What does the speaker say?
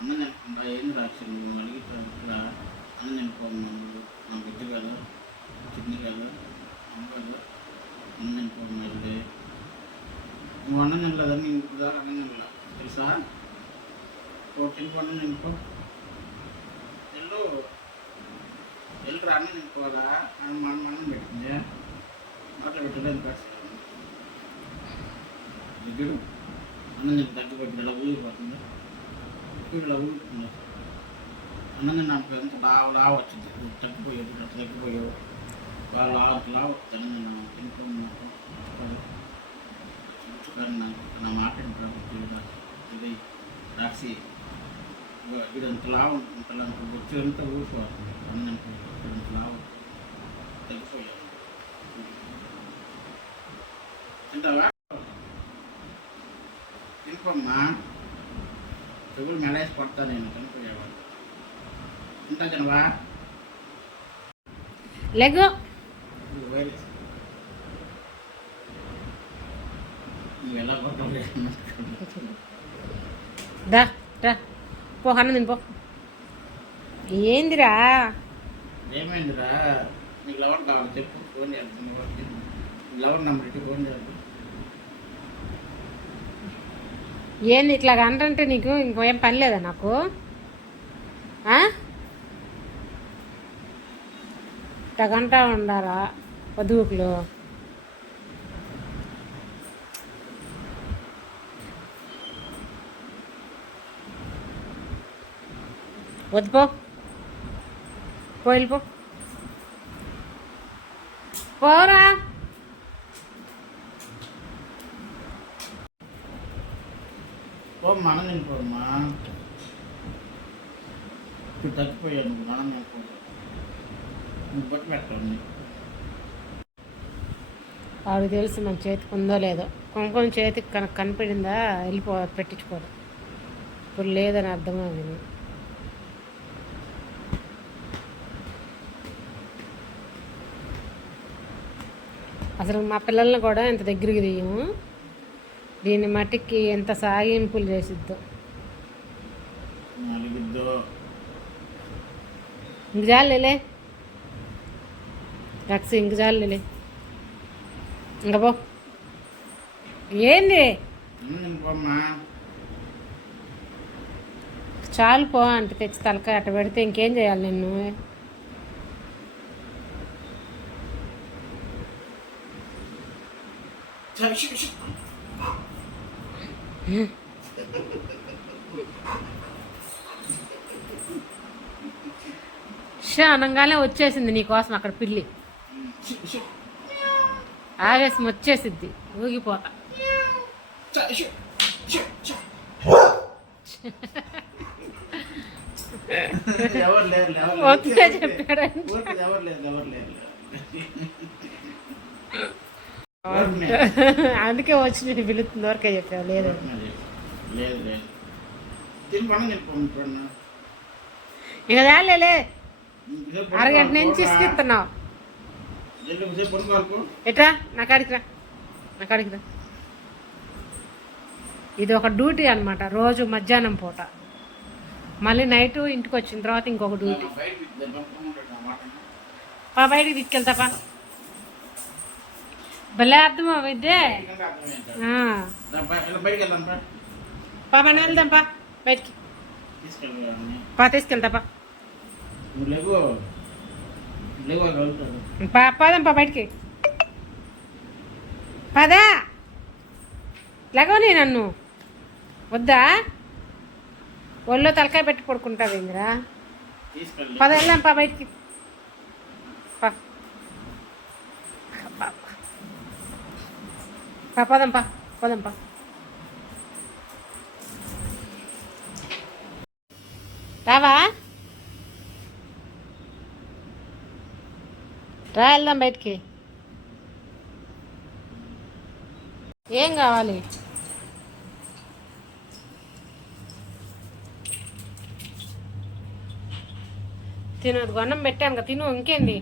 అన్నం తినకుండా ఏం రాక్షలు అడిగితే ఇట్లా అన్నం తినుకోమన్నాడు మా ఇద్దరు కదా చిన్ని కదా అమ్మ కదా. అన్నం తినుకోమన్నాడు నువ్వు అన్నం తినలేదని నేను ఇప్పుడు అన్నం తినలే. తెలుసా? ఓ తినుకో అన్నం ఎల్లు ఎల్లు ఎల్లురా అన్నం తినుకోవాలా అని మనం అన్నం పెట్టింది. మాటలు పెట్టలేదు కాదు దగ్గర. అన్నం తిని తగ్గిపోతుంది ఇలా ఊగిపోతుంది. ఇలా ఊగుతుంది అన్నం తిన్నప్పుడు ఎంత లావు లావు వచ్చింది తగ్గిపోయేది ఇట్లా తగ్గిపోయేవు వాళ్ళు లావు లావు వస్తుంది అన్నం తిన్నాను తినుకున్నాను కానీ నా మాట్లాడిన ఇది రాసి ఇదంత లావు ఇంత వచ్చి ఎంత ఊడిపోతుంది అన్నం ఇదంత లావు తగ్గిపోయావు తింటావా తినుకోమ్మా చెవులు మెడేసి కొడతా నేను చనిపోయేవాడు ఇంత తినవా? లెగు. దా రా. పో అన్నం తిని పో ఏందిరా? ఏమైందిరా? నీకు లవర్ కావాలి చెప్పు ఫోన్ చేస్తాను లవర్ నెంబర్ ఇటు ఫోన్ చేద్దాం ఏంది ఇట్లా అంటుంటే నీకు ఇంకేం పని లేదా నాకు? ఆ? ఇట్టగంటా ఉండాలా? పొద్దుగుకులు వద్దు పో. పో పోరా. ఓ మనం తినిపోమ్మా ఇప్పుడు తగ్గిపోయాను నువ్వు మనం తినిపో నువ్వు బట్టి పెట్టండి ఆవిడ తెలుసు మన చేతికి ఉందో లేదో. కుంకుమ చేతికి కనుక కనిపడిందా? వెళ్ళిపో పెట్టించుకోదు. ఇప్పుడు లేదని అర్థమైంది అసలు మా పిల్లల్ని కూడా ఇంత దగ్గరికి తీయము. దీన్ని మట్టికి ఎంత సాగింపులు చేసిద్దో. ఇంక జాలేలే రక్స్ ఇంక జాలేలే ఇంక పో. ఏంది? చాలు పో అంటే తెచ్చి తలకాయ అట్ట పెడితే ఇంకేం చేయాలి నిన్ను? షా అనగానే వచ్చేసింది నీకోసం అక్కడ పిల్లి. ఆవేశం వచ్చేసిద్ది. ఊగిపోతా వద్దే చెప్పాడని ఊరికి ఎవరు లేరు ఎవరు లేరు అందుకే వచ్చి నేను పిలుస్తుంది వరకే చెప్పావు లేదు. ఇక రాలేలే అరగంట నుంచి ఇస్తున్నావు ఎట్రా? నా కాడికి రా. నా కాడికి రా. ఇది ఒక డ్యూటీ అనమాట రోజు మధ్యాహ్నం పూట. మళ్ళీ నైట్ ఇంటికి వచ్చిన తర్వాత ఇంకొక డ్యూటీ. పా బయటికి తీసుకెళ్తా పా. భలే అర్థం అవిద్దే పా మనం వెళ్దాం పా. బయటికి. పా తీసుకెళ్తాపా పా. పా బయటికి. పదా. లగవని నన్ను. వద్దా? ఒళ్ళో తలకాయ పెట్టి పడుకుంటావు ఇందిరా పద వెళ్దాం పా బయటికి. పా. పా పదంపా రావా? రా వెళ్దాం బయటికి. ఏం కావాలి? తిను అది అన్నం పెట్టాను కదా తిను ఇంకేంది?